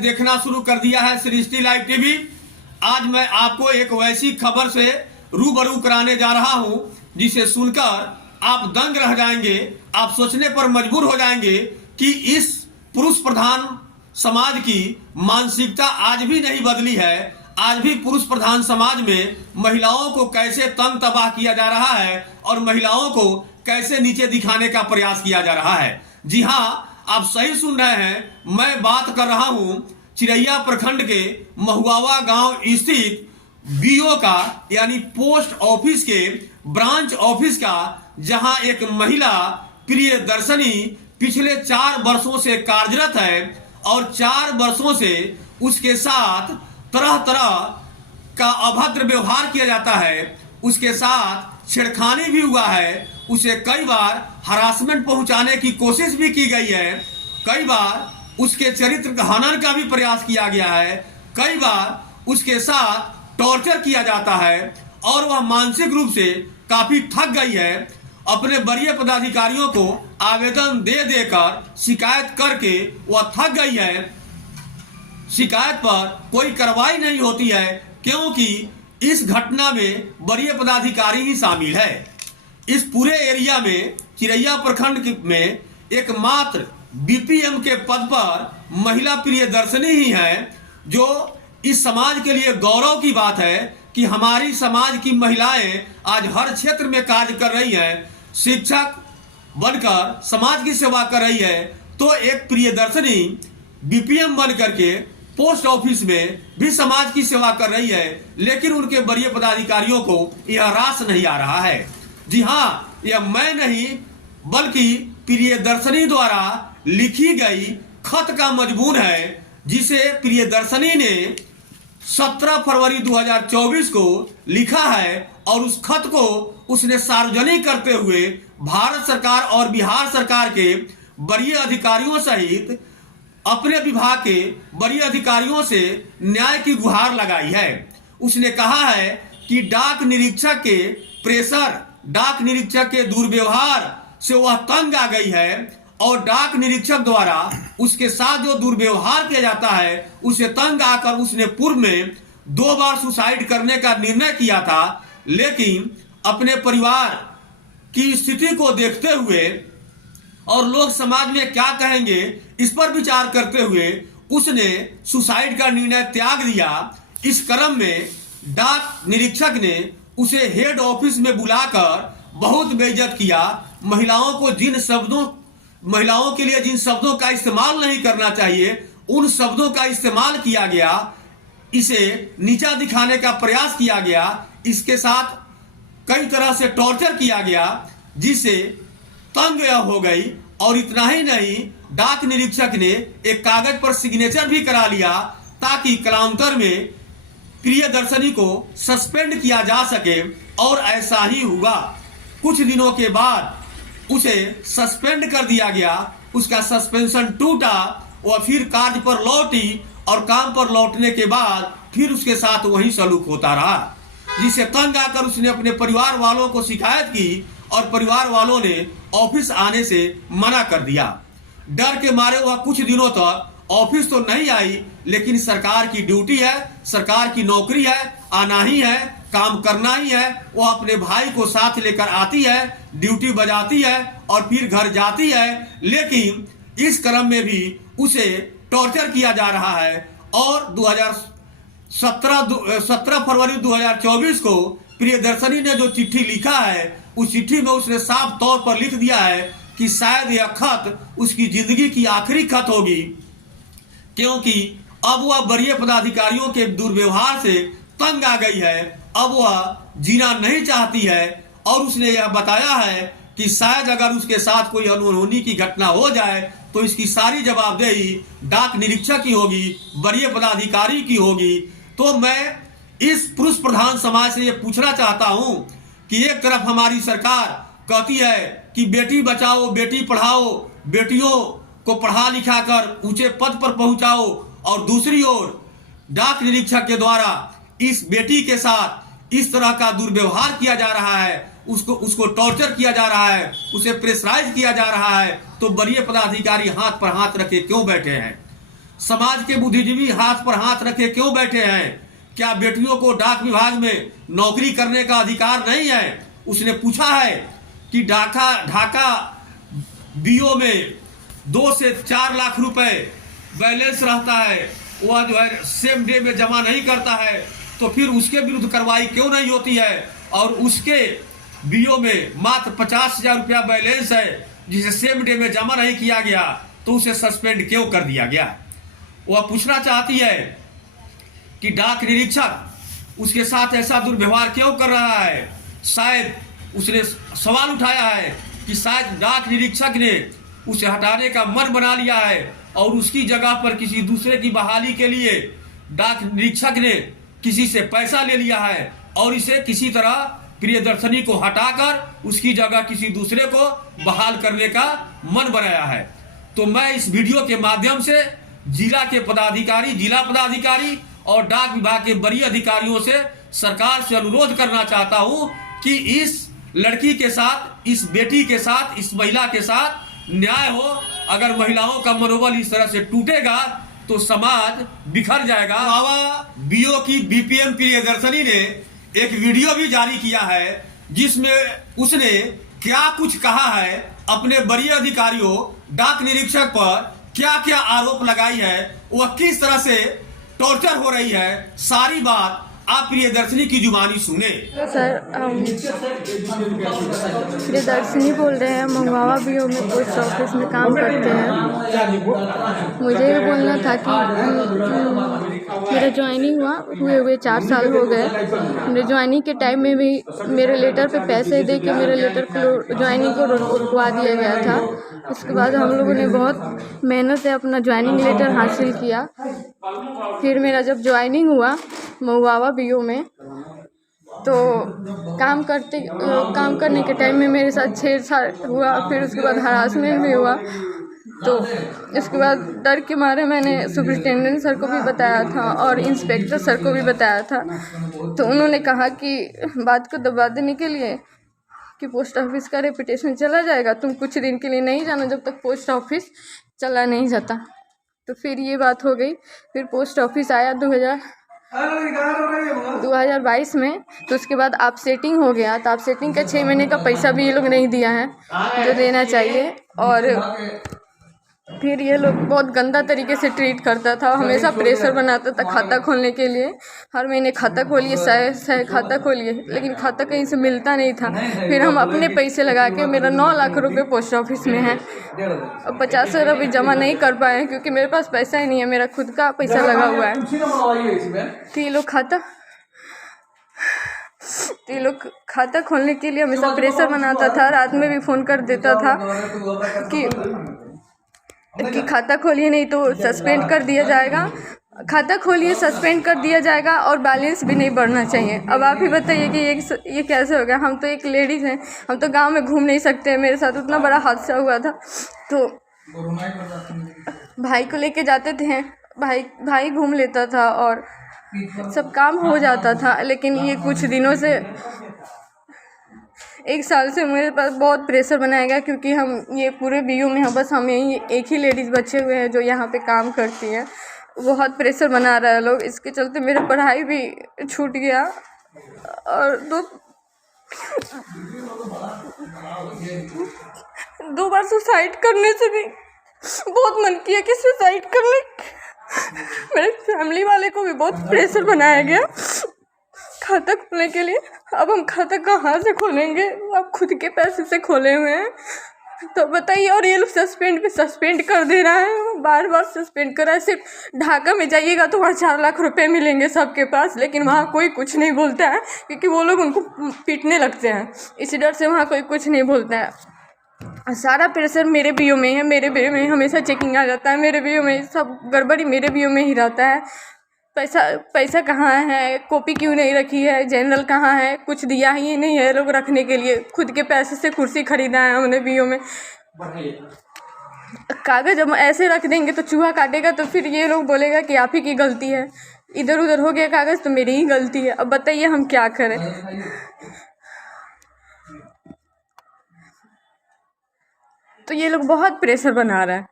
देखना शुरू कर दिया है सृष्टि लाइव टीवी। आज मैं आपको एक वैसी खबर से रूबरू कराने जा रहा हूं जिसे सुनकर आप दंग रह जाएंगे, आप सोचने पर मजबूर हो जाएंगे कि इस पुरुष प्रधान समाज की मानसिकता आज भी नहीं बदली है। आज भी पुरुष प्रधान समाज में महिलाओं को कैसे तंग तबाह किया जा रहा है और महिलाओं को कैसे नीचे दिखाने का प्रयास किया जा रहा है। जी हाँ, आप सही सुन रहे हैं। मैं बात कर रहा हूं चिरैया प्रखंड के महुआवा गांव स्थित बीओ का यानी पोस्ट ऑफिस के ब्रांच ऑफिस का, जहां एक महिला प्रियदर्शनी पिछले 4 वर्षों से कार्यरत है और 4 वर्षों से उसके साथ तरह तरह का अभद्र व्यवहार किया जाता है। उसके साथ छेड़खानी भी हुआ है, उसे कई बार हरासमेंट पहुंचाने की कोशिश भी की गई है, कई बार उसके चरित्र का हनन का भी प्रयास किया गया है, कई बार उसके साथ टॉर्चर किया जाता है और वह मानसिक रूप से काफी थक गई है। अपने वरीय पदाधिकारियों को आवेदन दे देकर शिकायत करके वह थक गई है। शिकायत पर कोई कार्रवाई नहीं होती है क्योंकि इस घटना में वरीय पदाधिकारी ही शामिल है। इस पूरे एरिया में चिरैया प्रखंड में एकमात्र बीपीएम के पद पर महिला प्रियदर्शनी ही है, जो इस समाज के लिए गौरव की बात है कि हमारी समाज की महिलाएं आज हर क्षेत्र में कार्य कर रही हैं, शिक्षक बनकर समाज की सेवा कर रही है। तो एक प्रियदर्शनी बीपीएम बन करके पोस्ट ऑफिस में भी समाज की सेवा कर रही है, लेकिन उनके वरीय पदाधिकारियों को यह रास नहीं आ रहा है। जी हाँ, यह मैं नहीं बल्कि प्रियदर्शनी द्वारा लिखी गई खत का मजमून है, जिसे प्रियदर्शनी ने 17 फरवरी 2024 को लिखा है और उस खत को उसने सार्वजनिक करते हुए भारत सरकार और बिहार सरकार के वरीय अधिकारियों सहित अपने विभाग के वरीय अधिकारियों से न्याय की गुहार लगाई है। उसने कहा है कि डाक निरीक्षक के प्रेशर, डाक निरीक्षक के दुर्व्यवहार से वह तंग आ गई है और डाक निरीक्षक द्वारा उसके साथ जो दुर्व्यवहार किया जाता है उसे तंग आकर उसने पूर्व में 2 बार सुसाइड करने का निर्णय किया था, लेकिन अपने परिवार की स्थिति को देखते हुए और लोग समाज में क्या कहेंगे इस पर विचार करते हुए उसने सुसाइड का निर्णय त्याग दिया। इस क्रम में डाक निरीक्षक ने उसे हेड ऑफिस में बुलाकर बहुत बेइज्जत किया। महिलाओं के लिए जिन शब्दों का इस्तेमाल नहीं करना चाहिए उन शब्दों का इस्तेमाल किया गया, इसे नीचा दिखाने का प्रयास किया गया, इसके साथ कई तरह से टॉर्चर किया गया, जिससे तंग हो गई। और इतना ही नहीं, डाक निरीक्षक ने एक कागज पर सिग्नेचर भी करा लिया ताकि कालांतर में प्रियदर्शनी को सस्पेंड किया जा सके, और ऐसा ही हुआ। कुछ दिनों के बाद उसे सस्पेंड कर दिया गया, उसका सस्पेंशन टूटा, वह फिर कार्य पर लौटी और काम पर लौटने के बाद फिर उसके साथ वही सलूक होता रहा, जिसे तंग आकर उसने अपने परिवार वालों को शिकायत की और परिवार वालों ने ऑफिस आने से मना कर दिया। डर के मारे वह कुछ दिनों तक ऑफिस तो नहीं आई, लेकिन सरकार की ड्यूटी है, सरकार की नौकरी है, आना ही है, काम करना ही है। वह अपने भाई को साथ लेकर आती है, ड्यूटी बजाती है और फिर घर जाती है, लेकिन इस क्रम में भी उसे टॉर्चर किया जा रहा है। और 17 फरवरी 2024 को प्रियदर्शनी ने जो चिट्ठी लिखा है, उस चिट्ठी में उसने साफ तौर पर लिख दिया है कि शायद यह खत उसकी जिंदगी की आखिरी खत होगी, क्योंकि अब वह वरीय पदाधिकारियों के दुर्व्यवहार से तंग आ गई है। अब वह जीना नहीं चाहती है और उसने यह बताया है कि शायद अगर उसके साथ कोई अनहोनी की घटना हो जाए तो इसकी सारी जवाबदेही डाक निरीक्षक की होगी, वरीय पदाधिकारी की होगी। तो मैं इस पुरुष प्रधान समाज से ये पूछना चाहता हूं कि एक तरफ हमारी सरकार कहती है कि बेटी बचाओ, बेटी पढ़ाओ, बेटियों को पढ़ा लिखा कर ऊंचे पद पर पहुंचाओ, और दूसरी ओर डाक निरीक्षक के द्वारा इस बेटी के साथ इस तरह का दुर्व्यवहार किया जा रहा है, उसको टॉर्चर किया जा रहा है, उसे प्रेशराइज किया जा रहा है। तो वरीय पदाधिकारी हाथ पर हाथ रखे क्यों बैठे हैं? समाज के बुद्धिजीवी हाथ पर हाथ रखे क्यों बैठे हैं? क्या बेटियों को डाक विभाग में नौकरी करने का अधिकार नहीं है? उसने पूछा है कि ढाका बीओ में 2 से 4 लाख रुपए बैलेंस रहता है, वह जो है सेम डे में जमा नहीं करता है, तो फिर उसके विरुद्ध कार्रवाई क्यों नहीं होती है? और उसके बीओ में मात्र 50,000 रुपया बैलेंस है, जिसे सेम डे में जमा नहीं किया गया, तो उसे सस्पेंड क्यों कर दिया गया? वह पूछना चाहती है कि डाक निरीक्षक उसके साथ ऐसा दुर्व्यवहार क्यों कर रहा है। शायद उसने सवाल उठाया है कि शायद डाक निरीक्षक ने उसे हटाने का मन बना लिया है और उसकी जगह पर किसी दूसरे की बहाली के लिए डाक निरीक्षक ने किसी से पैसा ले लिया है और इसे किसी तरह प्रियदर्शनी को हटाकर उसकी जगह किसी दूसरे को बहाल करने का मन बनाया है। तो मैं इस वीडियो के माध्यम से जिला पदाधिकारी और डाक विभाग के वरीय अधिकारियों से सरकार से अनुरोध करना चाहता हूं कि इस लड़की के साथ, इस बेटी के साथ, इस महिला के साथ न्याय हो। अगर महिलाओं का मनोबल इस तरह से टूटेगा तो समाज बिखर जाएगा। बाबा बीओ की बीपीएम प्रियदर्शनी ने एक वीडियो भी जारी किया है जिसमें उसने क्या कुछ कहा है, अपने वरीय अधिकारियों डाक निरीक्षक पर क्या क्या आरोप लगाई है, वह किस तरह से टॉर्चर हो रही है, सारी बात आप प्रियदर्शनी की जुबानी सुने। सर, हम प्रियदर्शनी बोल रहे हैं, मंगवावा बीओ में पोस्ट ऑफिस में काम करते हैं। मुझे ये बोलना था कि मेरा ज्वाइनिंग हुए 4 साल हो गए। मेरे ज्वाइनिंग के टाइम में भी मेरे लेटर पे पैसे दे के मेरे लेटर को ज्वाइनिंग को रुकवा दिया गया था। उसके बाद हम लोगों ने बहुत मेहनत से अपना ज्वाइनिंग लेटर हासिल किया। फिर मेरा जब ज्वाइनिंग हुआ मंगवावा बीओ में, तो काम करने के टाइम में मेरे साथ छेड़छाड़ हुआ। फिर उसके बाद हरासमेंट भी हुआ। तो इसके बाद डर के मारे मैंने सुपरिटेंडेंट सर को भी बताया था और इंस्पेक्टर सर को भी बताया था। तो उन्होंने कहा कि बात को दबा देने के लिए कि पोस्ट ऑफिस का रेपुटेशन चला जाएगा, तुम कुछ दिन के लिए नहीं जाना जब तक पोस्ट ऑफिस चला नहीं जाता। तो फिर ये बात हो गई। फिर पोस्ट ऑफिस आया 2022 में। तो उसके बाद आप सेटिंग हो गया। तो आप सेटिंग का 6 महीने का पैसा भी ये लोग नहीं दिया है जो देना चाहिए। और फिर ये लोग बहुत गंदा तरीके से ट्रीट करता था, हमेशा प्रेशर बनाता था खाता खोलने के लिए। हर महीने खाता खोलिए, सह खाता खोलिए, लेकिन खाता कहीं से मिलता नहीं था। फिर हम अपने पैसे लगा के, मेरा 9 लाख रुपए पोस्ट ऑफिस में है, अब 50,000 अभी जमा नहीं कर पाए क्योंकि मेरे पास पैसा ही नहीं है, मेरा खुद का पैसा लगा हुआ है। तो ये लोग खाता खोलने के लिए हमेशा प्रेशर बनाता था। रात में भी फ़ोन कर देता था कि खाता खोलिए नहीं तो सस्पेंड कर दिया जाएगा, खाता खोलिए सस्पेंड कर दिया जाएगा और बैलेंस भी नहीं बढ़ना चाहिए। अब आप ही बताइए कि ये कैसे हो गया। हम तो एक लेडीज़ हैं, हम तो गांव में घूम नहीं सकते। मेरे साथ उतना बड़ा हादसा हुआ था। तो भाई को लेके जाते थे, भाई घूम लेता था और सब काम हो जाता था। लेकिन ये कुछ दिनों से, 1 साल से मेरे पास बहुत प्रेशर बनाया गया क्योंकि हम ये पूरे बीओ में हैं, बस हम यही एक ही लेडीज़ बचे हुए हैं जो यहाँ पे काम करती हैं। बहुत प्रेशर बना रहा है लोग, इसके चलते मेरा पढ़ाई भी छूट गया। और 2 बार सुसाइड करने से भी बहुत मन किया कि सुसाइड कर ले। मेरे फैमिली वाले को भी बहुत प्रेशर बनाया गया खाता खोलने के लिए। अब हम खाता कहाँ से खोलेंगे, अब खुद के पैसे से खोले हुए हैं। तो बताइए, और ये लोग सस्पेंड कर दे रहा है, बार बार सस्पेंड कर रहा है। सिर्फ ढाका में जाइएगा तो वहाँ 4 लाख रुपए मिलेंगे सबके पास, लेकिन वहाँ कोई कुछ नहीं बोलता है क्योंकि वो लोग उनको पीटने लगते हैं। इसी डर से वहाँ कोई कुछ नहीं बोलता है। सारा प्रेशर मेरे बीओ में है, मेरे बीओ में हमेशा चेकिंग आ जाता है, मेरे बीओ में सब गड़बड़ी मेरे बीओ में ही रहता है। पैसा कहाँ है, कॉपी क्यों नहीं रखी है, जनरल कहाँ है, कुछ दिया ही नहीं है लोग रखने के लिए। खुद के पैसे से कुर्सी खरीदा है हमने बीओ में। कागज़ हम ऐसे रख देंगे तो चूहा काटेगा, तो फिर ये लोग बोलेगा कि आप ही की गलती है, इधर उधर हो गया कागज़ तो मेरी ही गलती है। अब बताइए हम क्या करें। तो ये लोग बहुत प्रेशर बना रहा है।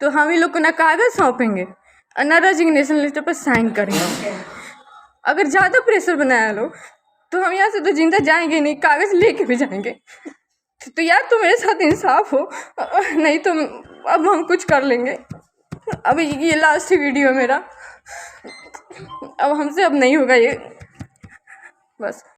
तो हम ही लोग को ना कागज़ सौंपेंगे ना रेजिग्नेशन लेटर पर साइन करेंगे। अगर ज़्यादा प्रेशर बनाया लो तो हम यहाँ से तो जिंदा जाएंगे नहीं, कागज़ लेके भी जाएंगे। तो यार तो मेरे साथ इंसाफ हो, नहीं तो अब हम कुछ कर लेंगे। अब ये लास्ट वीडियो है मेरा, अब हमसे अब नहीं होगा ये, बस।